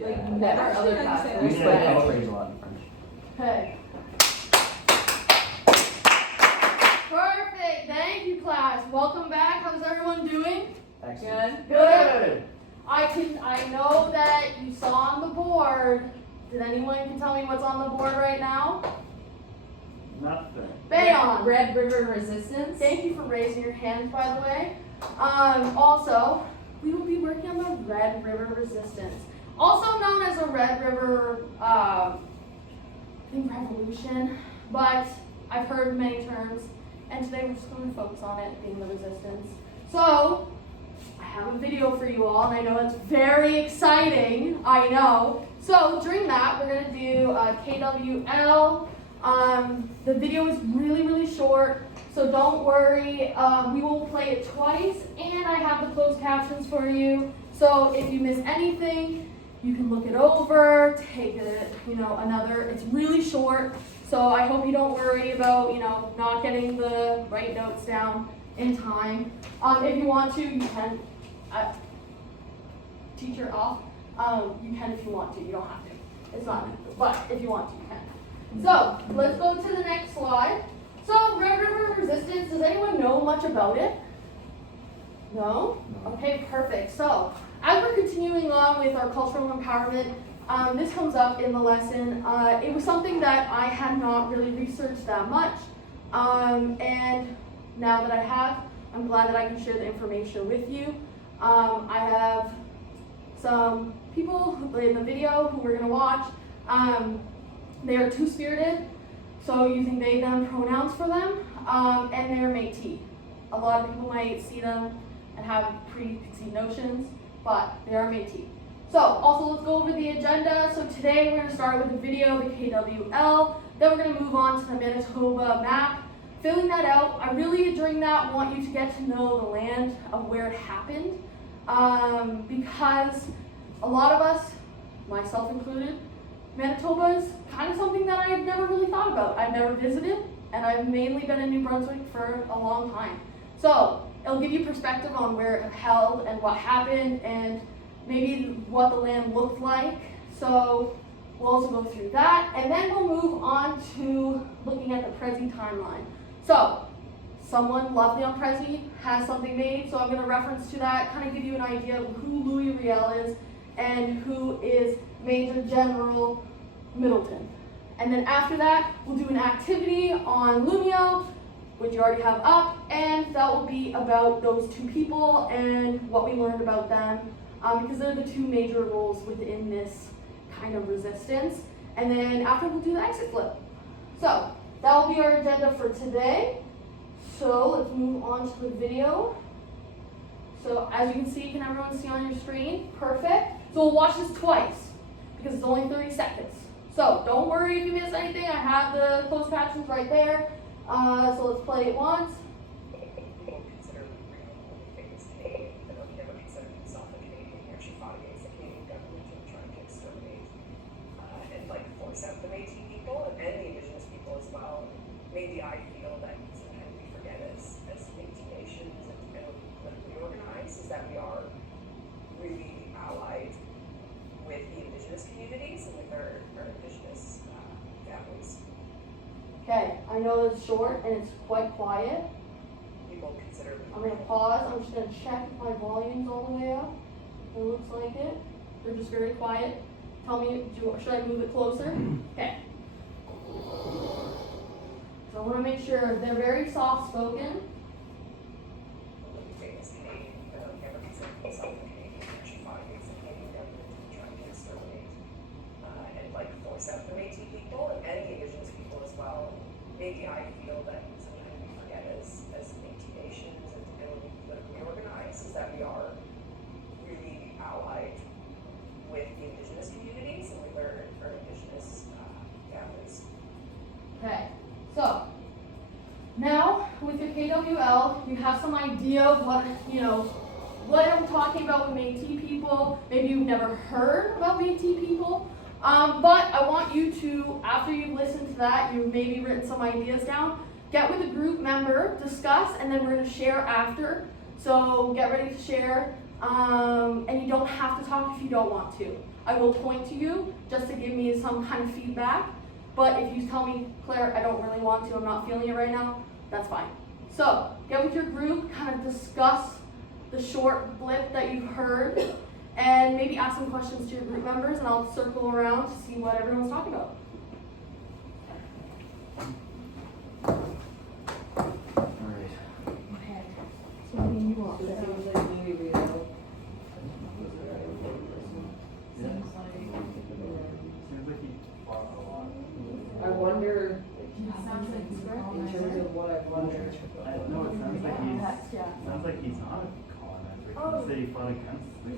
Like never other We classes. used to play catchphrase a lot in French. Okay. Perfect. Thank you, class. Welcome back. How's everyone doing? Excellent. Good. I know that you saw on the board. Did anyone can tell me what's on the board right now? Nothing. Bayon. Red River Resistance. Thank you for raising your hands, by the way. Also, we will be working on the Red River Resistance, also known as the Red River, I think Revolution, but I've heard many terms, and today we're just going to focus on it being the Resistance. So, I have a video for you all, and I know it's very exciting, I know. So, during that, we're going to do KWL. The video is really, really short, so don't worry. We will play it twice, and I have the closed captions for you. So if you miss anything, you can look it over, take it, another. It's really short, so I hope you don't worry about, not getting the right notes down in time. If you want to, you can. Teacher off. You can if you want to. You don't have to. It's not, but if you want to, you can. So, let's go to the next slide. So, Red River Resistance, does anyone know much about it? No? Okay, perfect. So, as we're continuing on with our cultural empowerment, this comes up in the lesson. It was something that I had not really researched that much. And now that I have, I'm glad that I can share the information with you. I have some people in the video who we're going to watch. They are two-spirited, so using they, them pronouns for them, and they're Métis. A lot of people might see them and have preconceived notions, but they are Métis. So, also let's go over the agenda. So today we're going to start with a video, the KWL, then we're going to move on to the Manitoba map. Filling that out, I really, during that, want you to get to know the land of where it happened, because a lot of us, myself included, Manitoba is kind of something that I've never really thought about. I've never visited, and I've mainly been in New Brunswick for a long time. So it'll give you perspective on where it held and what happened and maybe what the land looked like. So we'll also go through that, and then we'll move on to looking at the Prezi timeline. So someone lovely on Prezi has something made, so I'm going to reference to that, kind of give you an idea of who Louis Riel is and who is Major General Middleton. And then after that, we'll do an activity on Lumio, which you already have up, and that will be about those two people and what we learned about them, because they're the two major roles within this kind of resistance. And then after, we'll do the exit flip. So that will be our agenda for today. So let's move on to the video. So as you can see, can everyone see on your screen? Perfect. So we'll watch this twice, because it's only 30 seconds. So don't worry if you miss anything. I have the closed captions right there. So let's play it once. People consider Riel only famous Canadian. Pinocchio never considered himself a Canadian. He actually fought against the Canadian government and trying to exterminate and force out the Métis people and the Indigenous people as well. Maybe I feel that sometimes we forget as Métis nations and politically organized is that we are really allied with the Indigenous communities and with our Indigenous families. Okay, I know it's short and it's quite quiet. People consider. I'm going to pause. I'm just going to check if my volume's all the way up. It looks like it. They're just very quiet. Tell me, should I move it closer? Okay. So I want to make sure they're very soft spoken. Famous Canadian, never considered himself a Canadian. Actually fought against the Canadian government and trying to exterminate and force out the Métis people and the Indigenous people as well. Maybe I feel that sometimes we forget as Métis nations and politically organized is that we are really allied with the Indigenous communities and with our Indigenous families. Okay, so now with your KWL, you have some idea of what I'm talking about with Métis people. Maybe you've never heard about Métis people, but I want you to, after you've listened to that, you've maybe written some ideas down, get with a group member, discuss, and then we're going to share after. So get ready to share. And you don't have to talk if you don't want to. I will point to you just to give me some kind of feedback. But if you tell me, Claire, I don't really want to, I'm not feeling it right now, that's fine. So get with your group, kind of discuss the short blip that you've heard, and maybe ask some questions to your group members, and I'll circle around to see what everyone's talking about. Alright. So what do you want? It seems like Louis Rio. Seems like, Seems like he fought a lot. I wonder, sounds like he's in terms of what I've wondered. No, it sounds like Yeah. sounds like he's not a colonizer. He said he fought against the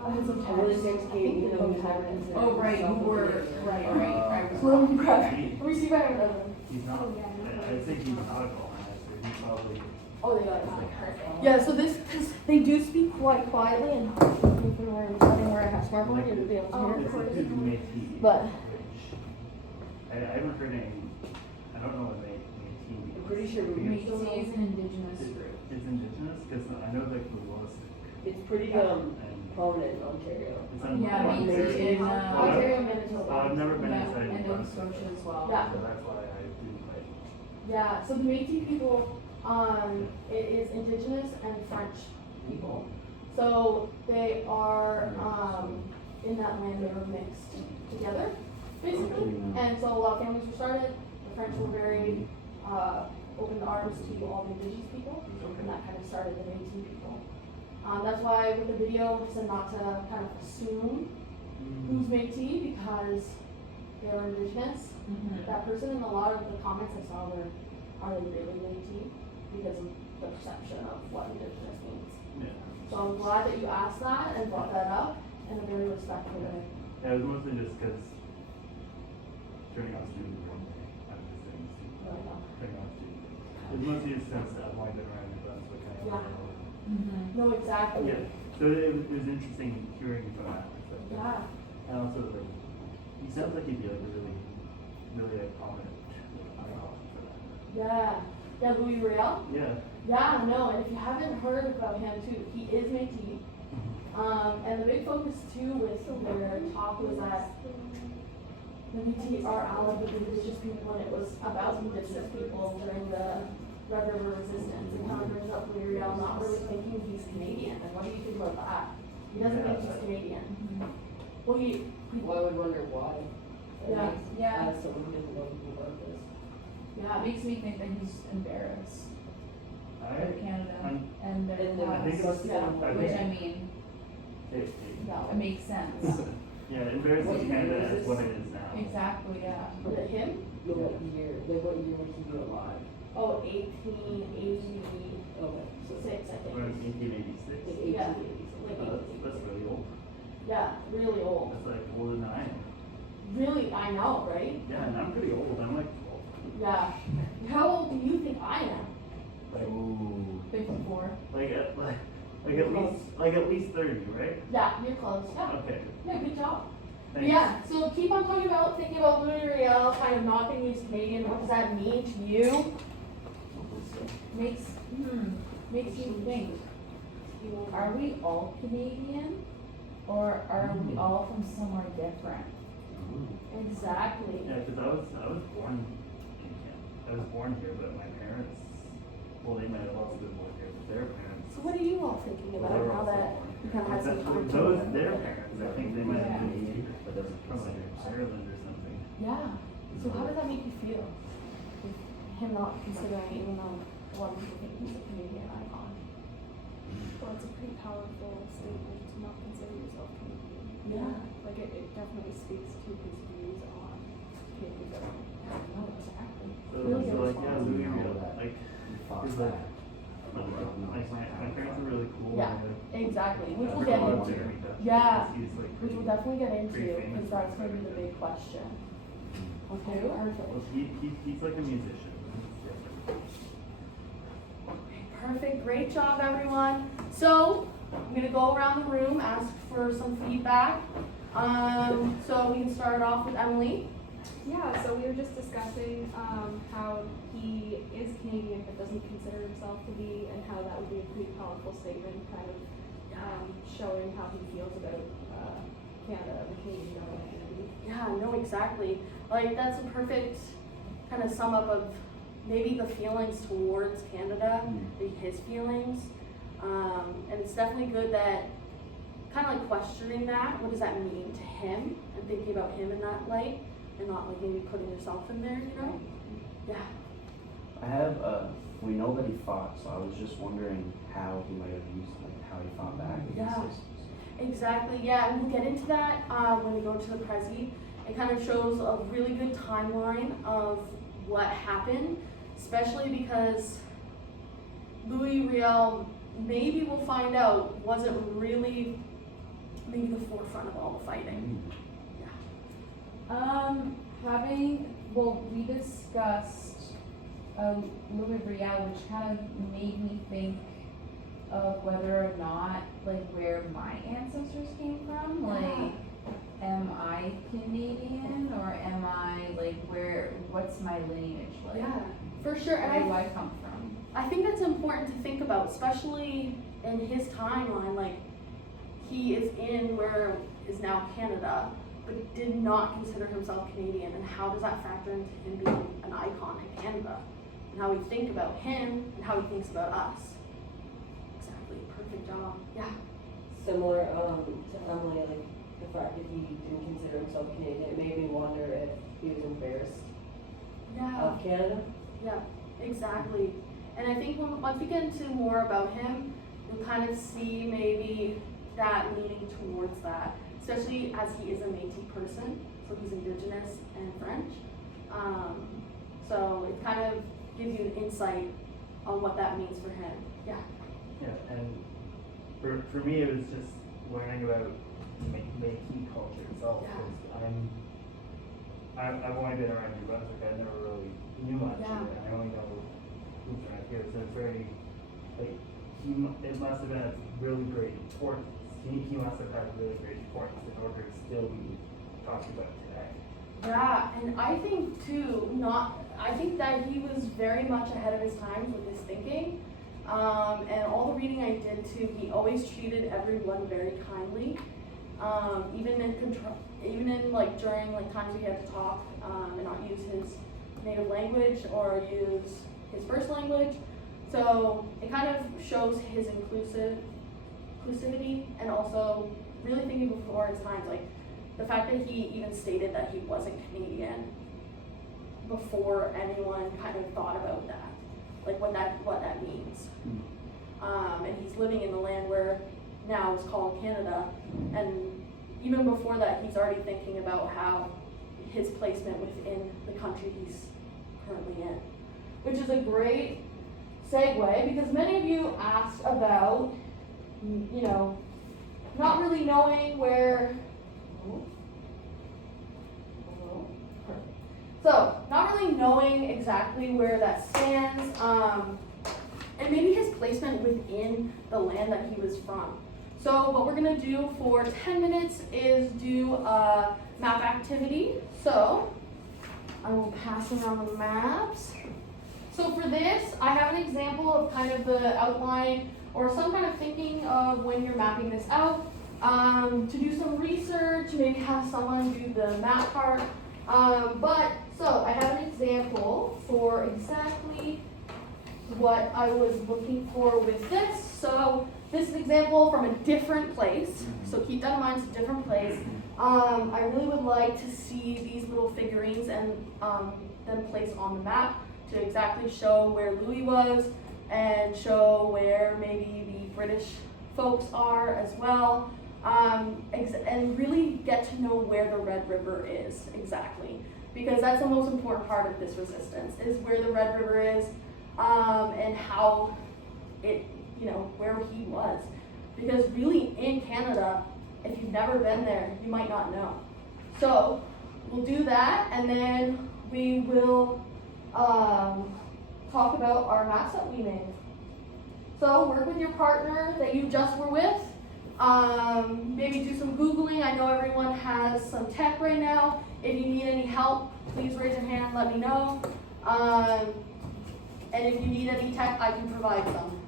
I really think Kate, you know, he's never considered. oh, right, you were, right. Let me grab. He- Let me see if I have another one. He's not, I'd say he's not a colonizer. He's probably, Oh, they got it. Perfect. Yeah, so this, because they do speak quite quietly, and even where I'm sitting where I have smartphone, you'll be able to hear. this is Métis. But- which, I haven't heard any, I don't know what Métis means. I'm pretty sure we Métis is an indigenous group. It's indigenous, because I know like the Willis It's pretty and prominent in Ontario. it's on. Yeah, Ontario. Métis in, Ontario, Oh, Manitoba. I've never been yeah, inside and New Nova Brunswick, Scotia as well. Yeah. so that's why I do like. Yeah, so the Métis people, it is indigenous and French people. So they are, in that land, they were mixed together, basically. And so a lot of families were started. The French were very, open arms to all the indigenous people, and that kind of started the Métis people. That's why with the video, I said not to kind of assume who's Métis, because they are indigenous. Mhm. That person, and a lot of the comments I saw were, are they really Métis? Because of the perception of what indigenous means. Yeah. So I'm glad that you asked that and brought that up in a very respectful way. Yeah, it was mostly just because turning out students one day, I'm just saying Really well. turning out students. It was mostly just since I've only been around New Brunswick, I Yeah. know. Mhm. No, exactly. Yeah, so it was interesting hearing from that perspective. Yeah. And also like, he sounds like he'd be like a really like prominent icon for that. Yeah. Yeah, Louis Riel. Yeah. Yeah, no, and if you haven't heard about him too, he is Métis. And the big focus too with their talk was that the Métis are allied with indigenous people, and it was about indigenous people during the Red River Resistance. And kind of brings up Louis Riel not really thinking he's Canadian. And what do you think about that? He doesn't think he's Canadian. Well, Well, I would wonder why. Yeah. Yeah. As someone who doesn't know anything about this. yeah, It makes me think that he's embarrassed I, for Canada I'm- and their And then I think laws, it's, Yeah. I which I think, mean, yeah. it makes sense. yeah, embarrassing Canada as what it is now. Exactly, yeah. Was it him? No, what year? Like, what year was he alive? Oh, 1886, Okay, so I think. When it was 1886. like Yeah. 1880s. Like That's really old. Yeah, really old. That's like older than I am. Really, I know, right? Yeah, and I'm pretty old. I'm like 12. Yeah. How old do you think I am? Like, 54. like at least 30, right? Yeah, you're close. Yeah. Okay. Yeah, good job. Thanks. Yeah, so keep on thinking about Louis Riel, kind of not thinking he's Canadian. What does that mean to you? Makes you think, are we all Canadian? Or are we all from somewhere different? Exactly. Yeah, because I was born in Canada. I was born here, but my parents, well, they might have also been born here, but their parents. So what are you all thinking about they were now also that born you here. kind of had some But time to those, their parents, I think they might have Yeah. been here from like Ireland or something. Yeah. So how does that make you feel? With him not considering, even though a lot of people think he's a Canadian icon. Well, it's a pretty powerful statement to not consider yourself Canadian. Yeah. Like, it definitely speaks to his views on Canadian government. No, exactly. So Really it good was like, yeah, response. Louis Riel, like, he's like my parents are really cool. Yeah, and, like, exactly. Which I've we'll heard get a lot of into. Jeremy Duff Yeah. because he's like Which we'll pretty- definitely get into pretty famous because that's for going to be that. the big question. Okay, Well, perfect. he's like a musician. Perfect. Great job, everyone. So I'm gonna go around the room, ask for some feedback. So we can start off with Emily. Yeah, so we were just discussing how he is Canadian but doesn't consider himself to be, and how that would be a pretty powerful statement, kind of showing how he feels about Canada, the Canadian government. Yeah, no, exactly. Like, that's a perfect kind of sum up of maybe the feelings towards Canada, maybe his feelings. And it's definitely good that kind of like questioning that, what does that mean to him, and thinking about him in that light, and not like maybe putting yourself in there, you know? Yeah. I have, we know that he fought, so I was just wondering how he might have used, like, how he fought back against Yeah. this. Exactly, yeah, and we'll get into that when we go to the Prezi. It kind of shows a really good timeline of what happened, especially because Louis Riel, maybe we'll find out, wasn't really maybe the forefront of all the fighting. We discussed Louis Riel, which kind of made me think of whether or not, like, where my ancestors came from. Like, am I Canadian, or am I, like, what's my lineage like? Yeah, for sure. Where And do I come from? I think that's important to think about, especially in his timeline. Like, he is in where is now Canada, but did not consider himself Canadian. And how does that factor into him being an icon in Canada? And how we think about him and how he thinks about us. Exactly, perfect job. Yeah. Similar to Emily, like the fact that he didn't consider himself Canadian, it made me wonder if he was embarrassed Yeah. of Canada. Yeah, exactly. And I think once we get into more about him, you'll kind of see maybe that leaning towards that, especially as he is a Métis person, so he's Indigenous and French. So it kind of gives you an insight on what that means for him. Yeah. Yeah, and for me, it was just learning about Métis culture itself. Yeah. Because I've only been around New Brunswick. I never really knew much Yeah. of it, and I only know who's around here. So it's very like it must have been a really great importance. He must have had a really great importance in order to still be talked about today. Yeah, and I think too, I think that he was very much ahead of his times with his thinking. And all the reading I did too, he always treated everyone very kindly. Even in like during like times he had to talk and not use his native language or use his first language. So it kind of shows his inclusivity, and also really thinking before his times, like the fact that he even stated that he wasn't Canadian before anyone kind of thought about that, like what that means. And he's living in the land where now is called Canada, and even before that, he's already thinking about how his placement within the country he's currently in, which is a great segue because many of you asked about, you know, not really knowing where. So, not really knowing exactly where that stands, and maybe his placement within the land that he was from. So, what we're gonna do for 10 minutes is do a map activity. So, I will pass around the maps. So for this, I have an example of kind of the outline or some kind of thinking of when you're mapping this out. To do some research, maybe have someone do the map part. So I have an example for exactly what I was looking for with this. So this is an example from a different place. So keep that in mind, it's a different place. I really would like to see these little figurines and them placed on the map to exactly show where Louis was and show where maybe the British folks are as well. And really get to know where the Red River is exactly, because that's the most important part of this resistance, is where the Red River is, and how it, where he was. Because really in Canada, if you've never been there, you might not know. So we'll do that, and then we will talk about our maps that we made. So work with your partner that you just were with. Maybe do some Googling. I know everyone has some tech right now. If you need any help, please raise your hand and let me know. And if you need any tech, I can provide some.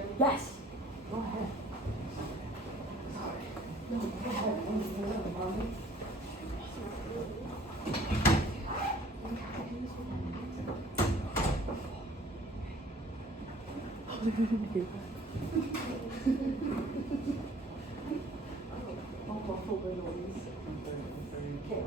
picture? Yes. Go ahead. Sorry. No, go ahead. Oh, muffled the noise. Okay,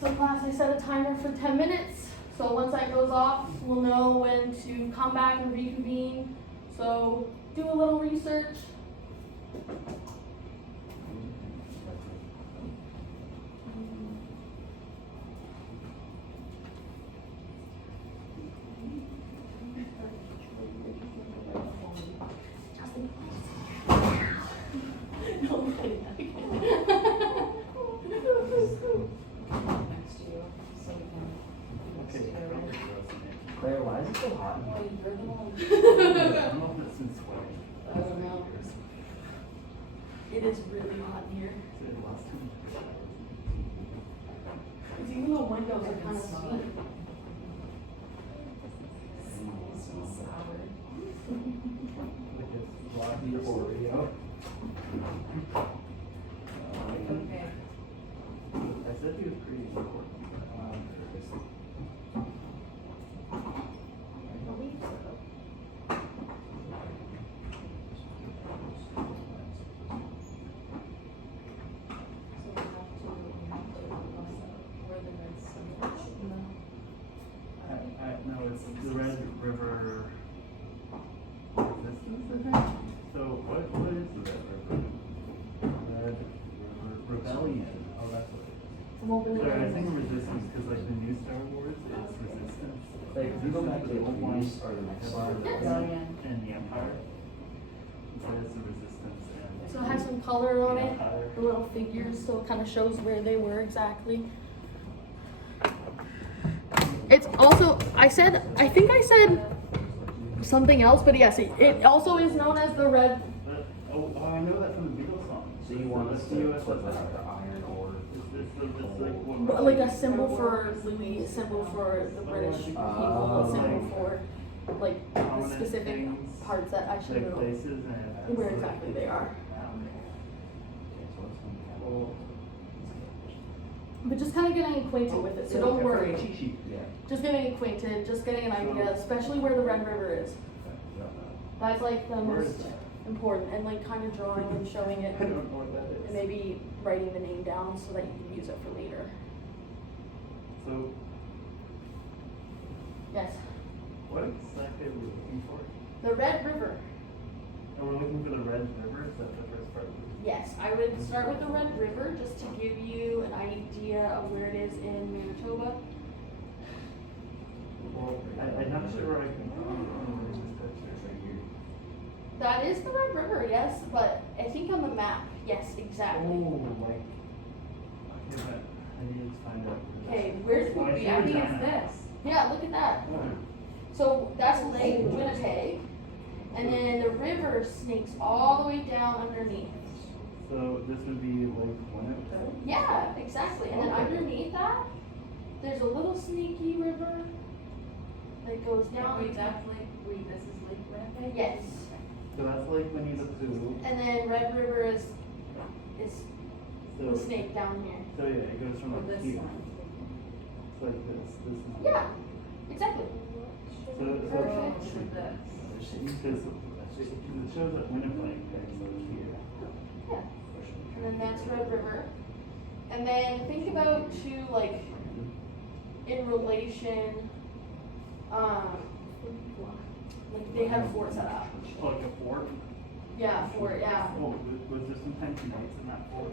so class, I set a timer for 10 minutes. So once that goes off, we'll know when to come back and reconvene. So do a little research. Next to you, so we can. Okay. Claire, why is it so hot in Oh, here? you're the one. I don't know if it's been sweating. I don't know. It is really hot in here. So the last time. Because even the windows are kind of steamy. Smells sour. Like it's raw beautiful Oreo. Okay. I said he was pretty important. I believe so. So we have to where the red sun. No. No, it's the Red River Resistance, I think. So what is the Red River? Red River Rebellion. Oh, that's what it is. I'm opening Sorry, I it. think Resistance, because like the new Star Wars is Resistance. Like, if you go back to the old one ones or the next slide. Rebellion. and the Empire. So it's the Resistance and. So it has some color on the it, Empire. the little figures, so it kind of shows where they were exactly. It's also, I think I said something else, but yes, it also is known as the Red. Oh, I know that from the Beatles song. So you want us It's to the put USSR. like the iron ore? It's like what? Like a symbol for Louis, a symbol for the British people, a symbol for like the Prominent specific things, parts that I should like know places and where exactly they are. Okay, so it's gonna Well, But just kind of getting acquainted with it, so don't worry. Cheat sheet. Yeah. Just getting acquainted, just getting an idea, especially where the Red River is. That's like the Where is most that? important, and like kind of drawing and showing it, I don't know what that is. and maybe writing the name down so that you can use it for later. So, Yes, what exactly are we looking for? the Red River. Are we looking for the Red River? Is that the first part? Yes, I would start with the Red River just to give you an idea of where it is in Manitoba. Well, I'm not sure where I can find this picture. Right here. That is the Red River, yes, but I think on the map, yes, exactly. Oh, like. Okay, but I need to find out. Okay, where's Oh, I see I think Regina. it's this. Yeah, look at that. So that's Lake Winnipeg, and then the river snakes all the way down underneath. So this would be Lake Winnipeg? Yeah, exactly. And then Okay. underneath that, there's a little sneaky river that goes down. Wait, that's Lake, wait, this is Lake Winnipeg? Yes. So that's Lake Winnie the Pooh. And then Red River is So, the snake down here. so yeah, it goes from Or like this here. one? It's like this. This is. Yeah, exactly. So, Perfect with this. because it shows that Winnipeg is like here. Yeah. And then that's Red River. And then think about to like in relation, like they had a fort set up. Like a fort. Yeah, fort, yeah. Oh, was there sometimes nights in that fort?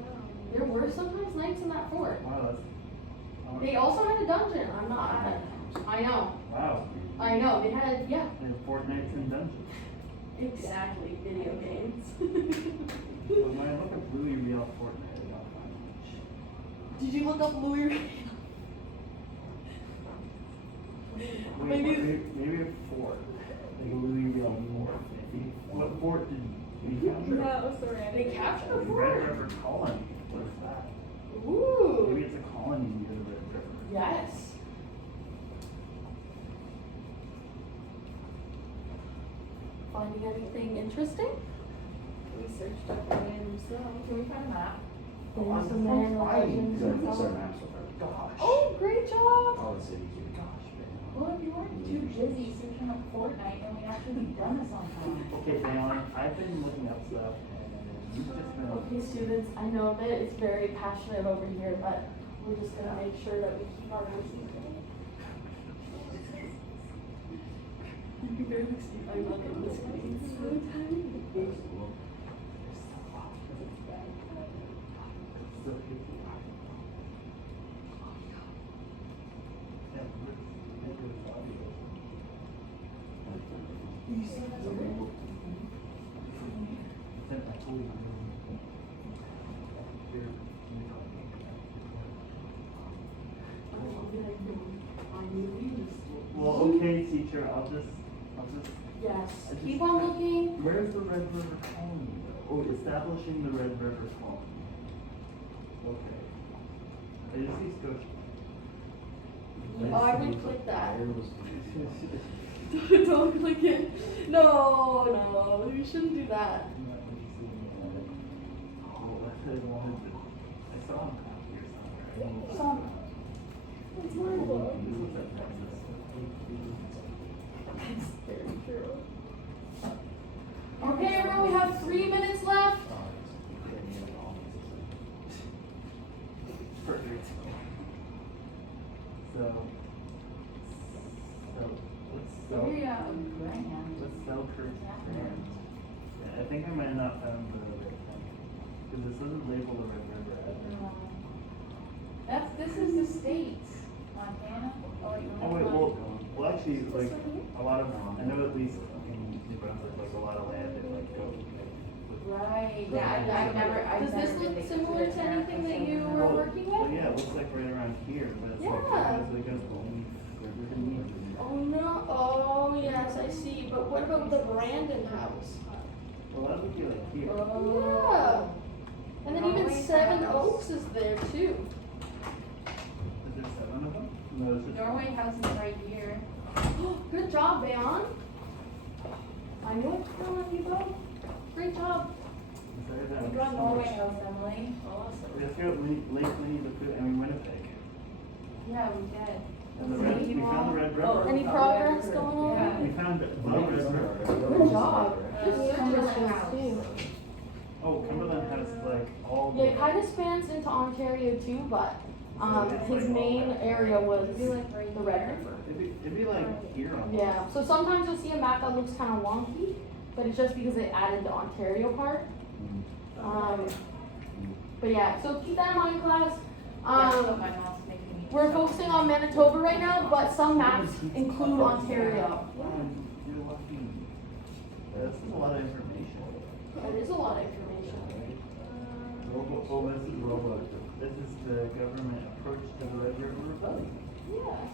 There were sometimes nights in that fort. Wow, that's. They also had a dungeon. I know. Wow. I know. They had, yeah, They have Fortnites and dungeons. exactly. Video games. So when I look at Louis Real Fortnite, I don't find much. Did you look up Louis? Maybe a fort. like a Louisville fort. What fort did we capture? No, sorry, I They didn't. captured a The fort? Red River Colony. What is that? Ooh. Maybe it's a colony near the Red River. Yes. Finding anything interesting? We searched up the man himself. Can we find a map? There's the man legends Good, and these stuff. are maps of our gosh. Oh, great job! All the cities are gosh, man. Well, if you weren't too busy searching up Fortnite, then we'd actually be done this on time. Okay, Dalen, I've been looking up stuff and you've just been. Okay, students, I know that it's very passionate over here, but we're just gonna make sure that we keep our voices down. You can barely see my look at the screen. It's so tiny. You see that's okay? Well, okay, teacher, I'll just, Yes, I just- keep on looking. where's the Red River Colony? Oh, establishing the Red River Colony. Okay. I just see Scotia. Oh, I would click that. Where was Don't click it. No, you shouldn't do that. Oh, I said I wanted to, I saw him out here somewhere. Some. It's horrible. This was at Texas. It's very true. Okay, everyone, we have 3 minutes left. Perfect. So Very, grand. let's sell Kurt's brand. Yeah, I think I might have not found the right thing. Cause this doesn't label the Red River as. This is the states, Montana. Oh, wait, Oh wait, well actually, like, a lot of, I know at least in New Brunswick, like a lot of land in like go. Right, yeah, I've never. Does this look similar to anything that you were working Well, with? yeah, it looks like right around here, but it's like, Yeah. it's like a Leaf. Oh no, oh yes, I see, but what about the Brandon house? Well, that would be like here. Yeah. And then even Norway Seven House. Oaks is there too. Is there 7 of them? No, it's just. Norway House is right here. Good job, Bayon. I knew it was coming, you both. Great job. We got Norway House, Emily. Awesome. Let's go Lake Winnie the Pooh, I mean Winnipeg. Yeah, we did. And the red, we found the Red River. Any progress going on? Yeah. We found the Red River. Good job. This Cumberland is House. too. Oh, Cumberland has like all. Yeah, it kind of spans into Ontario too, but his main area was It'd be like right the Red here. River. It'd be like here on. Yeah, so sometimes you'll see a map that looks kind of wonky, but it's just because it added the Ontario part. But yeah, so keep that in mind, class. That's what my mom's making me. We're focusing on Manitoba right now, but some maps include Ontario. Wow, you're lucky. This is a lot of information. That is a lot of information. Oh, this is Robo. This is the government approach to the Red River Rebellion. Yes.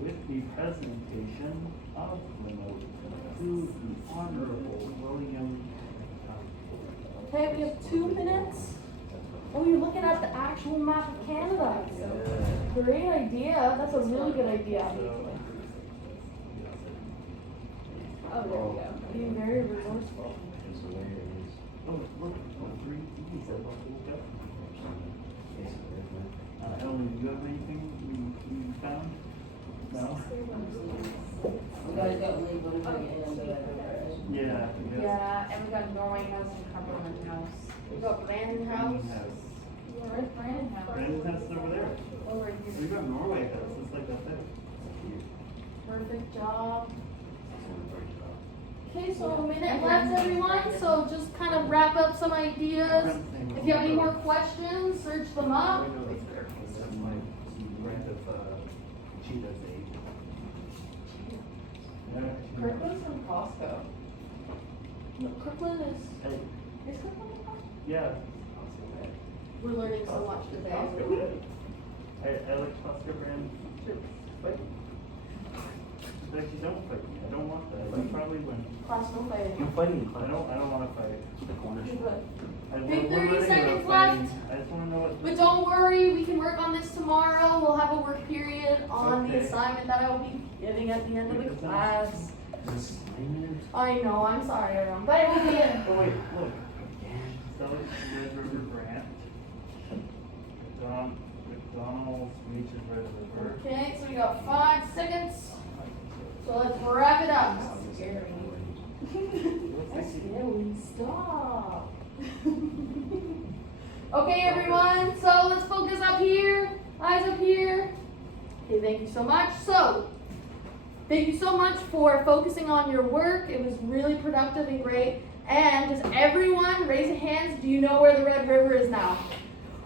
With the presentation of the note to the Honorable William. Okay, we have 2 minutes. Oh, you're looking at the actual map of Canada. Great idea. That's a really good idea. Oh, there we go. Being very resourceful. It's the way it is. Oh, look, 3 E's of the whole government. Basically, Ellen, do you have anything you found? No? You guys got Lake Winnipeg and the Red River, right? Yeah. Yeah, and we got Norway House and Cumberland House. We got Brandon House. Where's Brandon House? Brandon House is over there. Over We here. got Norway House, it's like up there. Perfect job. it's Okay, so a minute left, everyone. So just kind of wrap up some ideas. If you have any more questions, search them up. I know it's there, 'cause that's my brand of Cheetah's age. Yeah. Kirkland's from Costco. No, Kirkland is. Hey, Is Kirkland in Costco? yeah. We're learning so much today. Costco brand. I like Costco brand chips. But Actually, don't fight me. I don't want that. I probably win. Class, no fighting. I'm fighting in I class. don't want to fight. The corner You're store. good. We're 30 letting seconds it fighting. left. I just want to know what. But don't worry, we can work on this tomorrow. We'll have a work period on the Okay. assignment that I will be giving at the end of the class. Assignment? I know, I'm sorry, everyone, but it will be it. Oh wait, look. Stellar Red River Grant. McDonald's reaches Red River. Okay, so we got 5 seconds. So let's wrap it up. Scary. What's That's that? scary. Stop. Okay, everyone, so let's focus up here. Eyes up here. Okay, thank you so much. So, thank you so much for focusing on your work. It was really productive and great. And does everyone raise your hands? Do you know where the Red River is now?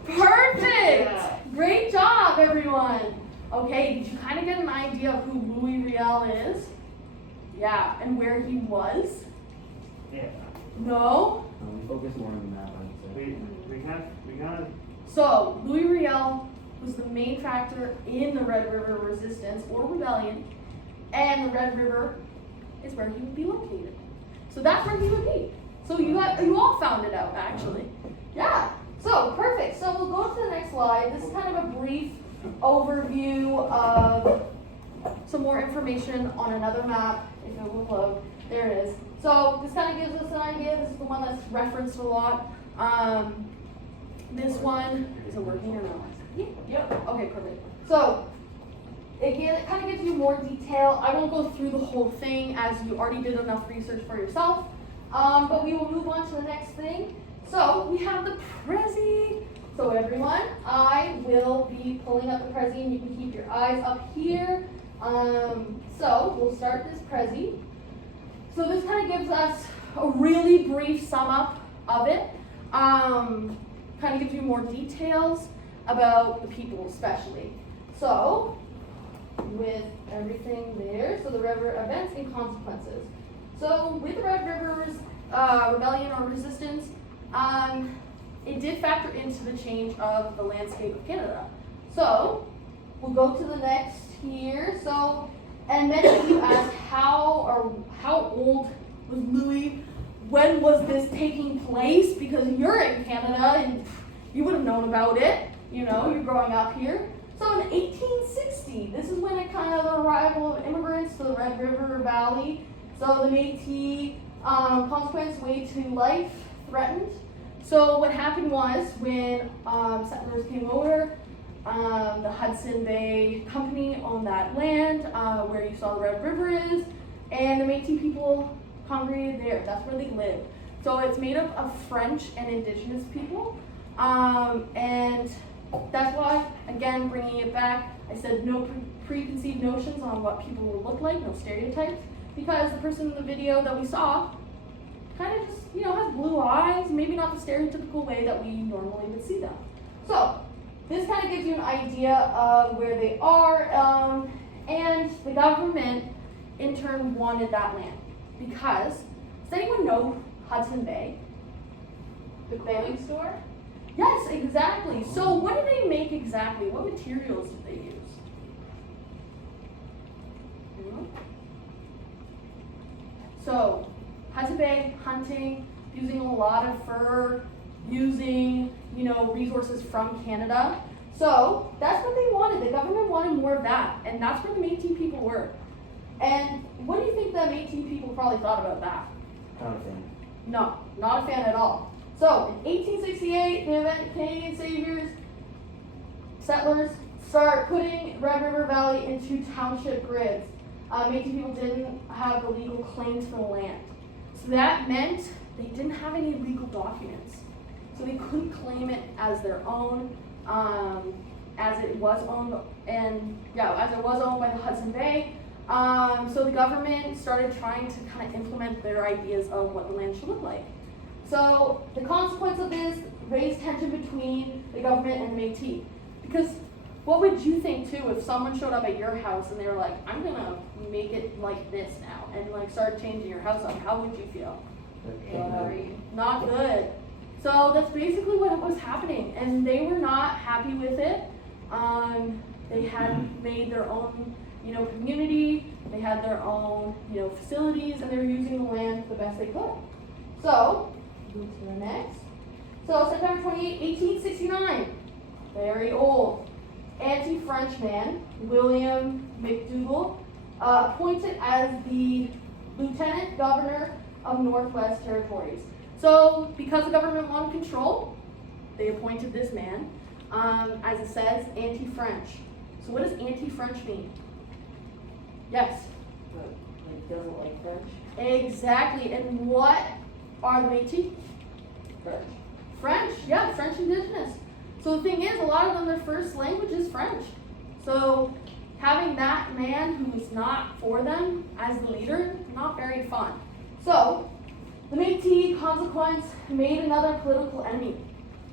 Perfect! Yeah. Great job, everyone. Okay, did you kind of get an idea of who Louis Riel is? Yeah, and where he was? Yeah. No? We focus more on the map, I'd say. We gotta. So, Louis Riel was the main factor in the Red River Resistance or Rebellion, and the Red River is where he would be located. So that's where he would be. So you all found it out, actually. Yeah. So perfect. So we'll go to the next slide. This is kind of a brief overview of some more information on another map. If it will load, there it is. So this kind of gives us an idea. This is the one that's referenced a lot. This one is it working or no? Yep. Okay, perfect. So again, it kind of gives you more detail. I won't go through the whole thing as you already did enough research for yourself. But we will move on to the next thing. So we have the Prezi. So everyone, I will be pulling up the Prezi, and you can keep your eyes up here. So we'll start this Prezi. So this kind of gives us a really brief sum up of it. Kind of gives you more details about the people especially. So with everything there, so the river events and consequences. So with the Red River's rebellion or resistance, it did factor into the change of the landscape of Canada. So we'll go to the next here. So, and many of you asked how old was Louis? When was this taking place? Because you're in Canada and you would have known about it. You know, you're growing up here. So in 1860, this is when it kind of the arrival of immigrants to the Red River Valley. So the Métis consequence way to life threatened. So what happened was when settlers came over, the Hudson Bay Company owned that land where you saw the Red River is, and the Métis people congregated there. That's where they lived. So it's made up of French and Indigenous people, and that's why, again, bringing it back, I said no preconceived notions on what people will look like, no stereotypes, because the person in the video that we saw kind of just, has blue eyes, maybe not the stereotypical way that we normally would see them. So this kind of gives you an idea of where they are, and the government in turn wanted that land because, does anyone know Hudson Bay? The clothing store? Yes, exactly. So what do they make exactly? What materials do they use? Anyone? So Hudson Bay, hunting, using a lot of fur, using, resources from Canada. So that's what they wanted. The government wanted more of that, and that's where the Métis people were. And what do you think the Métis people probably thought about that? Not a fan. No, not a fan at all. So, in 1868, the event Canadian saviors, settlers, start putting Red River Valley into township grids. Métis people didn't have the legal claim to the land. So that meant they didn't have any legal documents. So they couldn't claim it as their own, as it was owned, as it was owned by the Hudson Bay. So the government started trying to kind of implement their ideas of what the land should look like. So the consequence of this raised tension between the government and the Métis. Because what would you think too if someone showed up at your house and they were like, I'm gonna make it like this now, and like start changing your house up? How would you feel? Not good. So that's basically what was happening, and they were not happy with it. They had made their own community. They had their own, facilities, and they were using the land the best they could. So, move to the next. So, September 28, 1869, very old, anti-French man, William McDougall, appointed as the Lieutenant Governor of Northwest Territories. So, because the government wanted control, they appointed this man, as it says, anti-French. So what does anti-French mean? Yes. But, like, doesn't like French? Exactly. And what are the Métis? French. French. Yeah, French indigenous. So the thing is, a lot of them, their first language is French. So having that man who is not for them as the leader, not very fun. So the Métis, consequence, made another political enemy.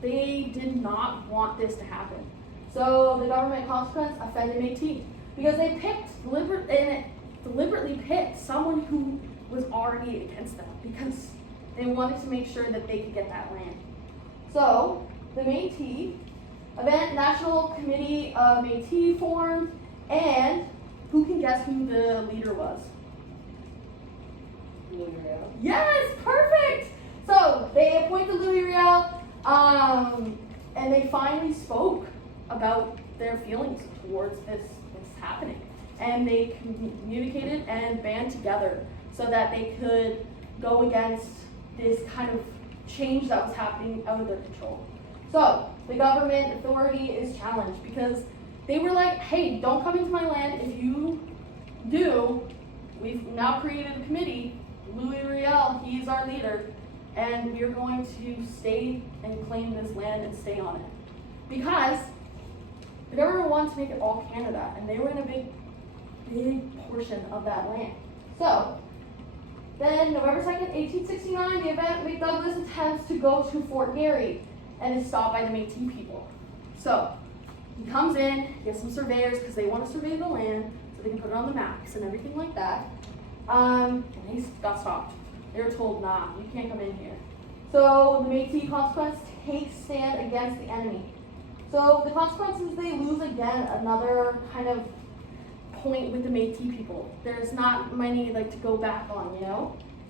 They did not want this to happen. So the government, consequence, offended Métis because they deliberately picked someone who was already against them because they wanted to make sure that they could get that land. So the Métis, Event National Committee of Métis formed, and who can guess who the leader was? Louis Riel. Yes, perfect. So they appointed Louis Riel, and they finally spoke about their feelings towards this happening, and they communicated and band together so that they could go against this kind of change that was happening out of their control. So the government authority is challenged because they were like, hey, don't come into my land. If you do, we've now created a committee. Louis Riel, he's our leader, and we're going to stay and claim this land and stay on it. Because the government wanted to make it all Canada, and they were in a big portion of that land. So, then November 2nd, 1869, the event, McDougall attempts to go to Fort Garry and is stopped by the Métis people. So, he comes in, gets some surveyors because they want to survey the land so they can put it on the maps and everything like that. And he got stopped. They were told, nah, you can't come in here. So the Métis, consequence, take stand against the enemy. So the consequences, they lose again another kind of point with the Métis people. There's not many to go back on,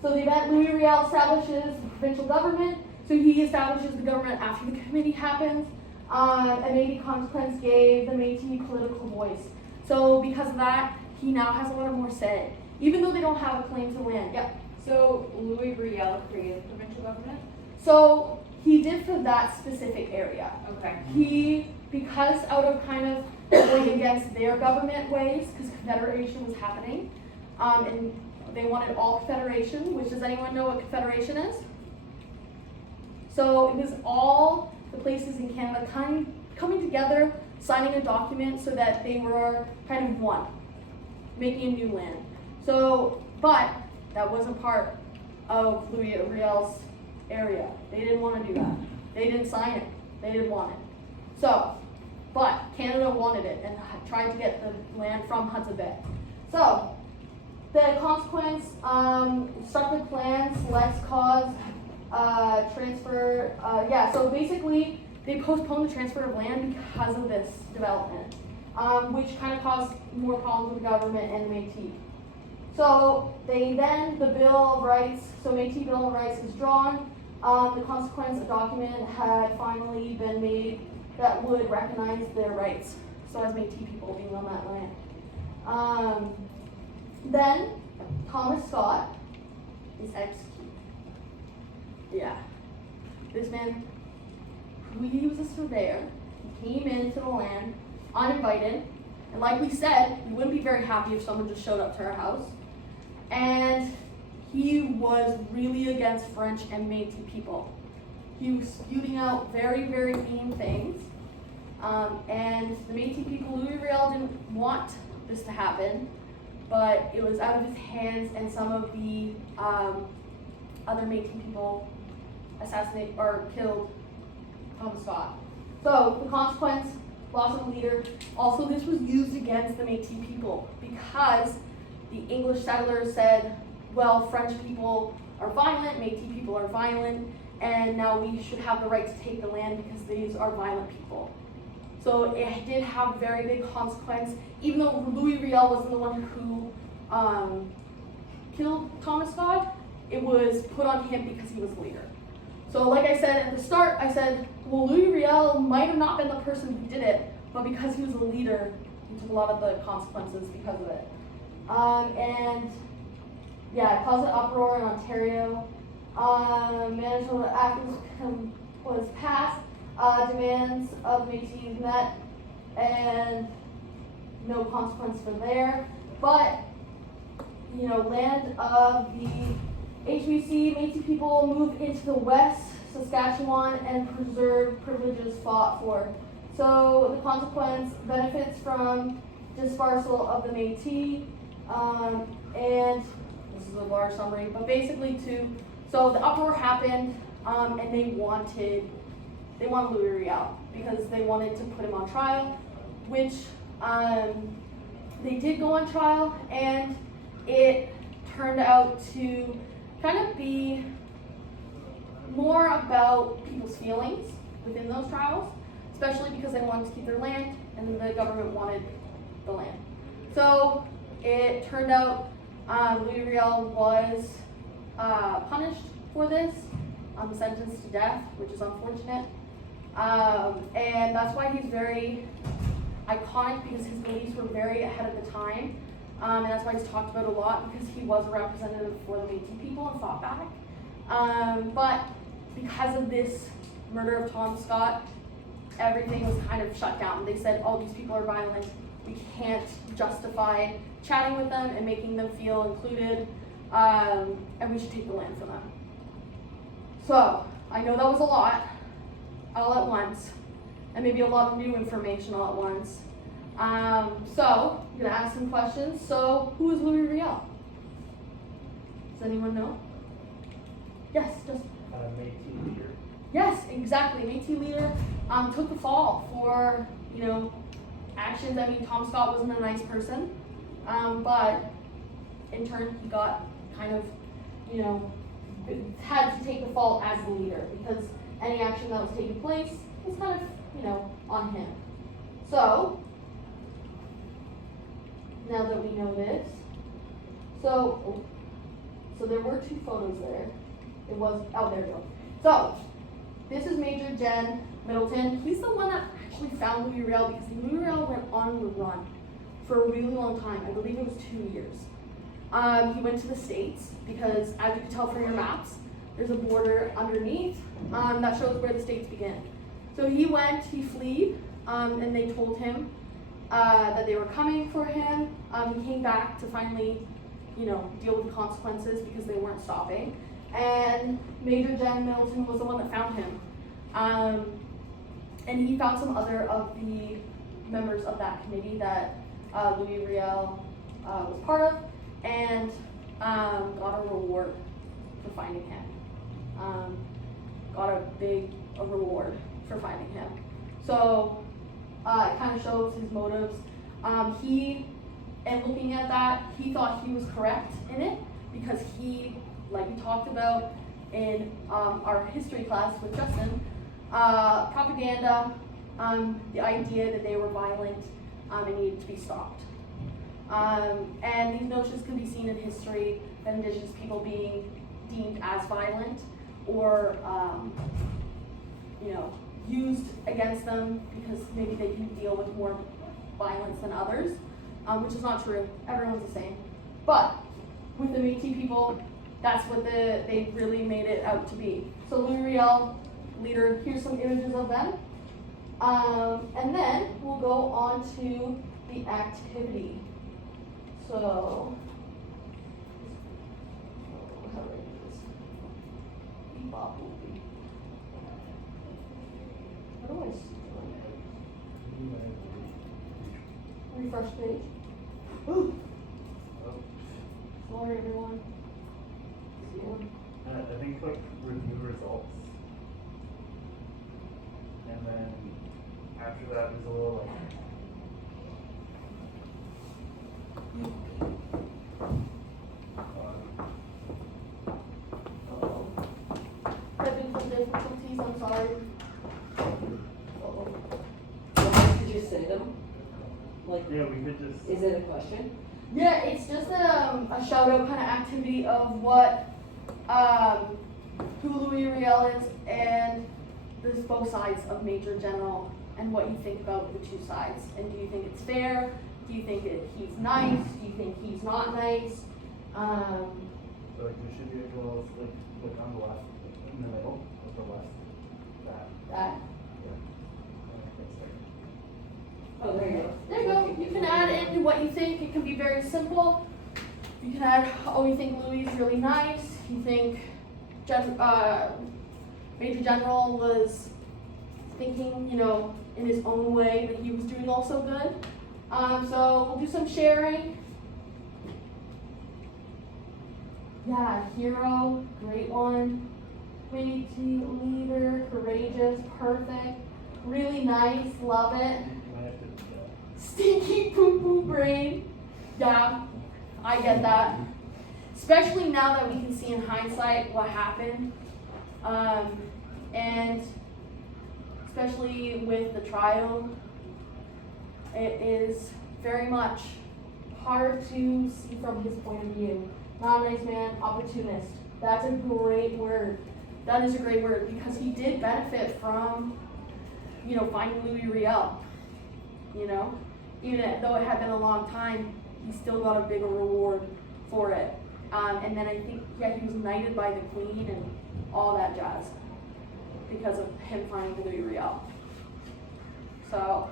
So the event, Louis Riel establishes the provincial government. So he establishes the government after the committee happens. And Métis, consequence, gave the Métis political voice. So because of that, he now has a lot more say, even though they don't have a claim to land. Yep. So Louis Riel created provincial government? So he did for that specific area. Okay. Because out of kind of going against their government ways, because Confederation was happening, and they wanted all Confederation, which does anyone know what Confederation is? So it was all the places in Canada coming together, signing a document so that they were kind of one, making a new land. So, but that wasn't part of Louis Riel's area. They didn't want to do that. They didn't sign it. They didn't want it. So, but Canada wanted it and tried to get the land from Hudson Bay. So, the consequence, structured plans, selects cause, transfer, so basically they postponed the transfer of land because of this development, which kind of caused more problems with the government and Métis. So the Bill of Rights, so Métis Bill of Rights is drawn. The consequence, a document had finally been made that would recognize their rights, so as Métis people being on that land. Then Thomas Scott is executed. Yeah. This man, he was a surveyor. He came into the land uninvited, and like we said, we wouldn't be very happy if someone just showed up to our house. And he was really against French and Métis people. He was spewing out very, very mean things. And the Métis people, Louis Riel didn't want this to happen, but it was out of his hands, and some of the other Métis people assassinated or killed Thomas Scott. So the consequence, loss of a leader. Also, this was used against the Métis people because the English settlers said, well, French people are violent, Métis people are violent, and now we should have the right to take the land because these are violent people. So it did have very big consequence, even though Louis Riel wasn't the one who killed Thomas Scott, it was put on him because he was the leader. So like I said at the start, I said, well, Louis Riel might have not been the person who did it, but because he was the leader, he took a lot of the consequences because of it. And yeah, it caused an uproar in Ontario. Manitoba Act was passed, demands of Métis met, and no consequence for there. But, you know, land of the HBC, Métis people moved into the West Saskatchewan and preserved privileges fought for. So the consequence benefits from dispersal of the Métis, and this is a large summary, but basically so the uproar happened, and they wanted Louis Riel because they wanted to put him on trial, which they did go on trial, and it turned out to kind of be more about people's feelings within those trials, especially because they wanted to keep their land and the government wanted the land. So it turned out Louis Riel was punished for this, sentenced to death, which is unfortunate. And that's why he's very iconic, because his beliefs were very ahead of the time. And that's why he's talked about a lot, because he was a representative for the Métis people and fought back. But because of this murder of Tom Scott, everything was kind of shut down. They said, oh, these people are violent. We can't justify chatting with them and making them feel included, and we should take the land from them. So, I know that was a lot, all at once, and maybe a lot of new information all at once. So, I'm gonna ask some questions. So, who is Louis Riel? Does anyone know? Yes, just. Métis leader. Yes, exactly. Métis leader took the fall for, you know, actions. I mean, Tom Scott wasn't a nice person, but in turn he got kind of, you know, had to take the fall as the leader, because any action that was taking place was kind of, you know, on him. So now that we know this, so there were two photos there. It was, oh, there we go. So this is Major Jen Middleton. He's the one that actually found Louis Riel, because Louis Riel went on the run for a really long time. I believe it was 2 years. He went to the States because, as you can tell from your maps, there's a border underneath that shows where the States begin. So he went, he fled, and they told him that they were coming for him. He came back to finally, you know, deal with the consequences because they weren't stopping. And Major Jen Middleton was the one that found him. And he found some other of the members of that committee that Louis Riel was part of, and got a reward for finding him. Got a reward for finding him. So it kind of shows his motives. And looking at that, he thought he was correct in it, because he, like we talked about in our history class with Justin, propaganda, the idea that they were violent and needed to be stopped. And these notions can be seen in history, of Indigenous people being deemed as violent, or you know, used against them because maybe they can deal with more violence than others, which is not true. Everyone's the same. But with the Métis people, that's what they really made it out to be. So Louis Riel, leader, here's some images of them. And then we'll go on to the activity. So, how do I do this? Bebop will be. How do I refresh page? Ooh. Sorry, everyone. I think click review results. And then after that there's a little like Having some difficulties, I'm sorry. Uh-oh. like, Yeah, we could just, is it a question? Yeah, it's just a shout out kind of activity of what who Louis Riel is and there's both sides of Major General and what you think about the two sides. And do you think it's fair? Do you think he's nice? Do you think he's not nice? so like, we should be able to, like, look on the left, in the middle of the left, that, That Oh, there you go. There you go. You can add in what you think. It can be very simple. You can add, oh, you think Louis is really nice. You think Major General was thinking, you know, in his own way that he was doing also good. So we'll do some sharing. Yeah, hero, great one. Witty, leader, courageous, perfect. Really nice, love it. you might have to, Stinky poo poo brain. Yeah, I get that. Especially now that we can see in hindsight what happened. And especially with the trial, it is very much hard to see from his point of view. Not a nice man, opportunist. That's a great word. That is a great word because he did benefit from, you know, finding Louis Riel. You know, even though it had been a long time, he still got a bigger reward for it. And then I think, yeah, he was knighted by the Queen and all that jazz because of him finding Louis Riel. So,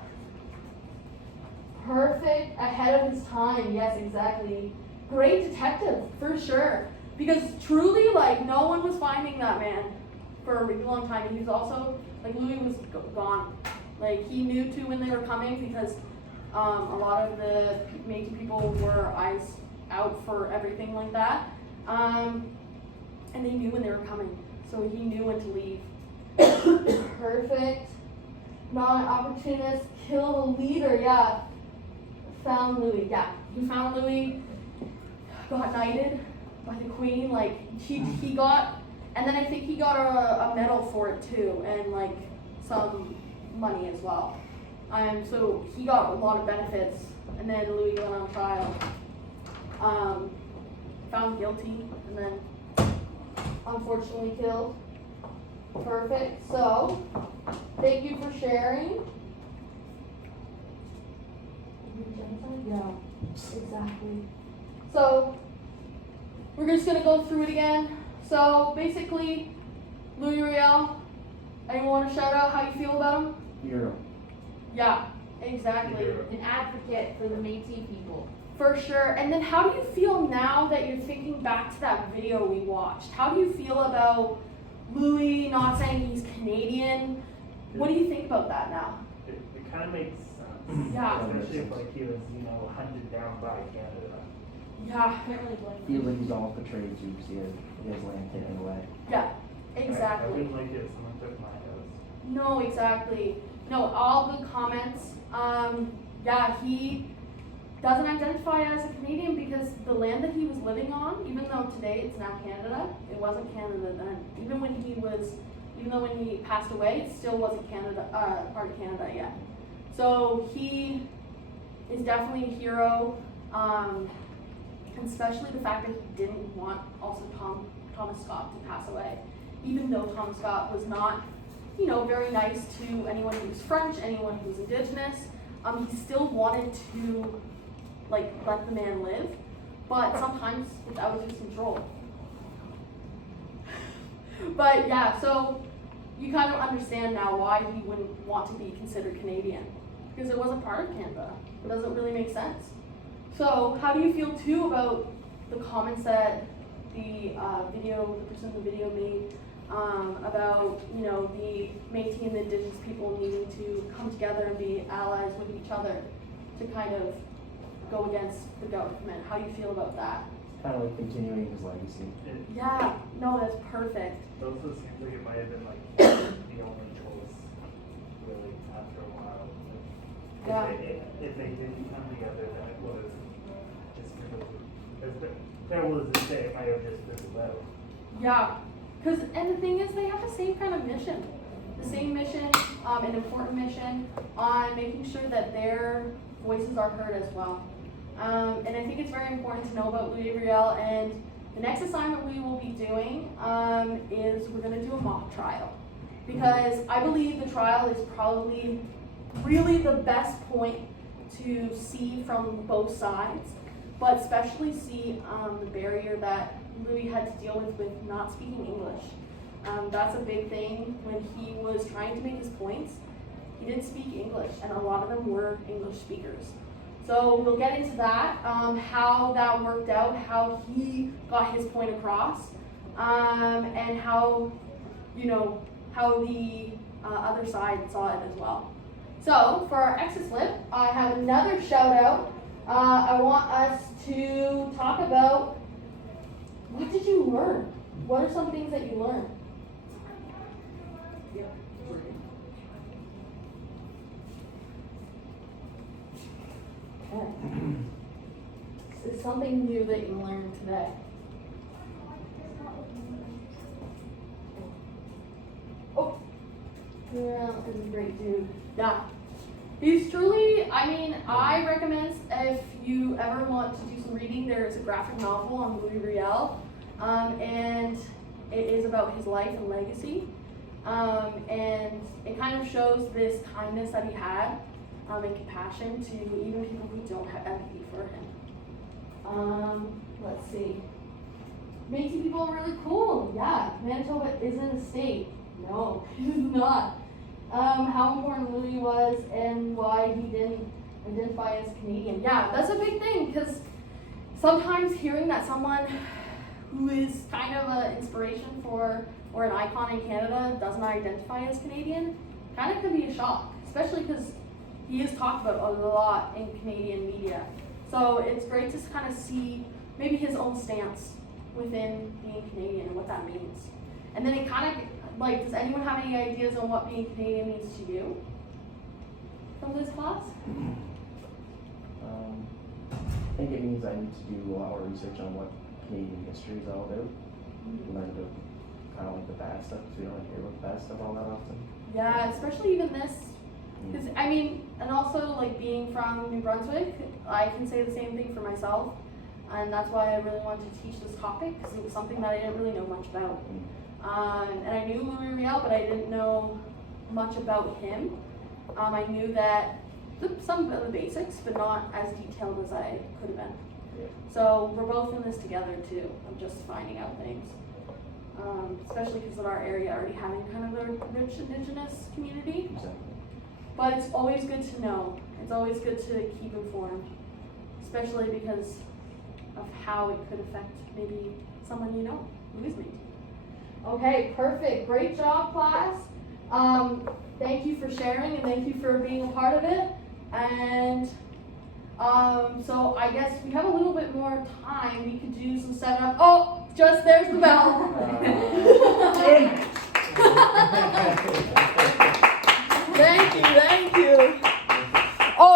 perfect, ahead of his time, yes, exactly. Great detective, for sure. Because truly, like, no one was finding that man for a really long time. And he was also, like, Louis was gone. Like, he knew too when they were coming because a lot of the Métis people were eyes out for everything like that. And they knew when they were coming. So he knew when to leave. Perfect. Not opportunist, kill the leader, yeah. Found Louis, yeah. He found Louis, got knighted by the Queen, like, he got, and then I think he got a medal for it too, and like some money as well. So he got a lot of benefits, and then Louis went on trial. Found guilty, and then unfortunately killed. Perfect. So, thank you for sharing. Yeah, exactly. So, we're just gonna go through it again. So, basically, Louis Riel, anyone want to shout out how you feel about him? Hero. Yeah, exactly. Hero. An advocate for the Métis people. For sure. And then how do you feel now that you're thinking back to that video we watched? How do you feel about Louis not saying he's Canadian? What do you think about that now? it kind of makes sense. Yeah. Especially if, like, he was, you know, hunted down by Canada. Yeah, Can't really blame He was all portrayed to because he has land taken away. yeah, I exactly. wouldn't like it if someone took my house. No, exactly. No, all good comments. Yeah, he doesn't identify as a Canadian because the land that he was living on, even though today it's now Canada, it wasn't Canada then. Even though when he passed away, it still wasn't Canada, part of Canada yet. So he is definitely a hero, and especially the fact that he didn't want also Thomas Scott to pass away. Even though Thomas Scott was not, you know, very nice to anyone who was French, anyone who was Indigenous, he still wanted to, like, let the man live, but sometimes it's out of his control. But yeah, so you kind of understand now why he wouldn't want to be considered Canadian, because it wasn't part of Canada. It doesn't really make sense. So how do you feel too about the comments that the person in the video made about, you know, the Métis and the Indigenous people needing to come together and be allies with each other to kind of go against the government? How do you feel about that? Kind of like continuing his legacy. Yeah, no, that's perfect. It also seems like it might have been, like, the only choice, really, after a while. Yeah. If they didn't come together, then it would have just as terrible as it say, it might have just fizzled out. Yeah, and the thing is, they have the same kind of mission. The same mission, an important mission on making sure that their voices are heard as well. And I think it's very important to know about Louis Riel, and the next assignment we will be doing is we're going to do a mock trial, because I believe the trial is probably really the best point to see from both sides, but especially see the barrier that Louis had to deal with not speaking English. That's a big thing. When he was trying to make his points, he didn't speak English, and a lot of them were English speakers. So we'll get into that, how that worked out, how he got his point across, and how, how the other side saw it as well. So for our exit slip, I have another shout out. I want us to talk about, what did you learn? What are some things that you learned? Okay. Is something new that you learned today? Oh, Muriel is a great dude. Yeah. He's truly, I recommend if you ever want to do some reading, there's a graphic novel on Louis Riel, and it is about his life and legacy, and it kind of shows this kindness that he had, and compassion to even people who don't have empathy for him. Let's see. Métis people are really cool. Yeah, Manitoba isn't a state. No, it is not. How important Louis was and why he didn't identify as Canadian. Yeah, that's a big thing, because sometimes hearing that someone who is kind of an inspiration or an icon in Canada doesn't identify as Canadian kind of can be a shock, especially because he is talked about a lot in Canadian media. So it's great to kind of see maybe his own stance within being Canadian and what that means. And then it kind of, does anyone have any ideas on what being Canadian means to you from this class? I think it means I need to do a lot more research on what Canadian history is all about. Learn about kind of like the bad stuff, because we don't hear about the bad stuff all that often. Yeah, especially even this. Because, and also, being from New Brunswick, I can say the same thing for myself. And that's why I really wanted to teach this topic, because it was something that I didn't really know much about. And I knew Louis Riel, but I didn't know much about him. I knew that some of the basics, but not as detailed as I could have been. Yeah. So we're both in this together, too, of just finding out things. Especially because of our area already having kind of a rich Indigenous community. Exactly. But it's always good to know. It's always good to keep informed, especially because of how it could affect maybe someone you know who is Métis. Okay, perfect. Great job, class. Thank you for sharing and thank you for being a part of it. And so I guess we have a little bit more time. We could do some setup. Oh, just there's the bell.